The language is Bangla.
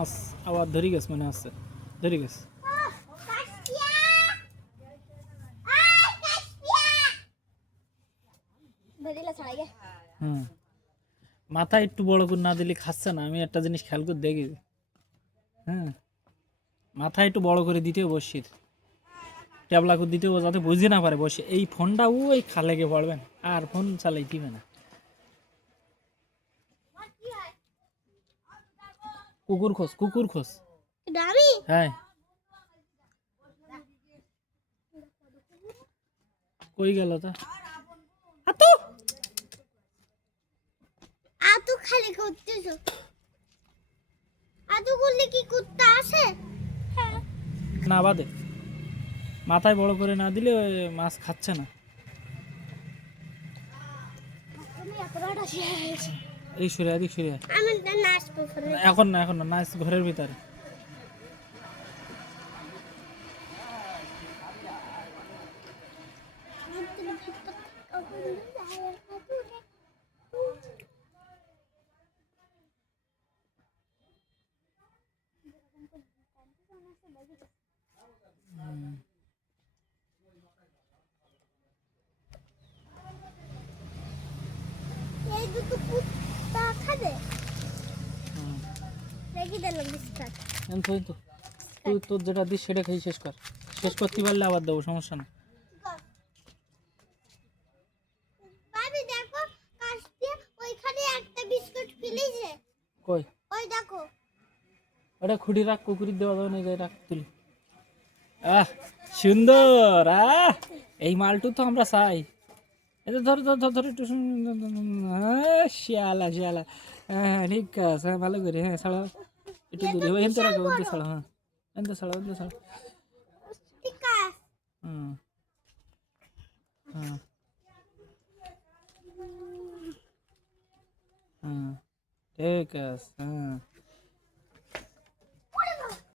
মাছ আবার ধরে গেছে মনে হচ্ছে, ধরে গেছে। হুম, মাথা একটু বড় করে না দিলে খাচ্ছে না। আমি একটা জিনিস খেয়াল করে দেখি। হ্যাঁ, মাথা একটু বড় করে দিতেও বসির, ট্যাবলা করে দিতেও, যাতে বুঝতে না পারে বসে এই ফোনটা ওই খালে গিয়ে পড়বেন, আর ফোন চালাই দিবে না। কুকুর খোঁজ, কুকুর খোঁজ। হ্যাঁ, কই গেল তা? আতু আতু খালি করতেছো, আতু করলে কি কুত্তা আসে? না বাদে, মাথায় বড় করে না দিলে ওই মাছ খাচ্ছে না। তুমি এতটা শেষ। এই সরে এদিক সরে আয়। আমি নাচবো ফোনে। এখন না, এখন না, নাচ ঘরের ভিতরে। এই দুটো কুত্তা খাবে, হুম, রেখে দিলাম বিস্কুট। তুই তো, তুই তোর যেটা দিস সেটা খেয়ে শেষ কর। শেষ করতে পারলে আবার দেবো, সমস্যা না। ভাবি দেখো, কাছ দিয়ে ওইখানে একটা বিস্কুট ফেলেছে। কই? ওই দেখো। ওটা খুঁটি রাখ, কুকুরি দেওয়া যাবে না, যাই রাখ তুলি। আহ, সুন্দর। এই মালটু তো আমরা চাই। এই যে ধর ধর ধর ধর একটু শিয়ালা শিয়ালা। হ্যাঁ ঠিক আছে, হ্যাঁ ভালো করে, হ্যাঁ ছাড়া একটু দূরে, এনতে রাখো, এনতে ছাড়া, হ্যাঁ এনতে ছাড়া, এনতে ছাড়া। ঠিক আছে। হুম, হ্যাঁ হ্যাঁ ঠিক আছে, হ্যাঁ।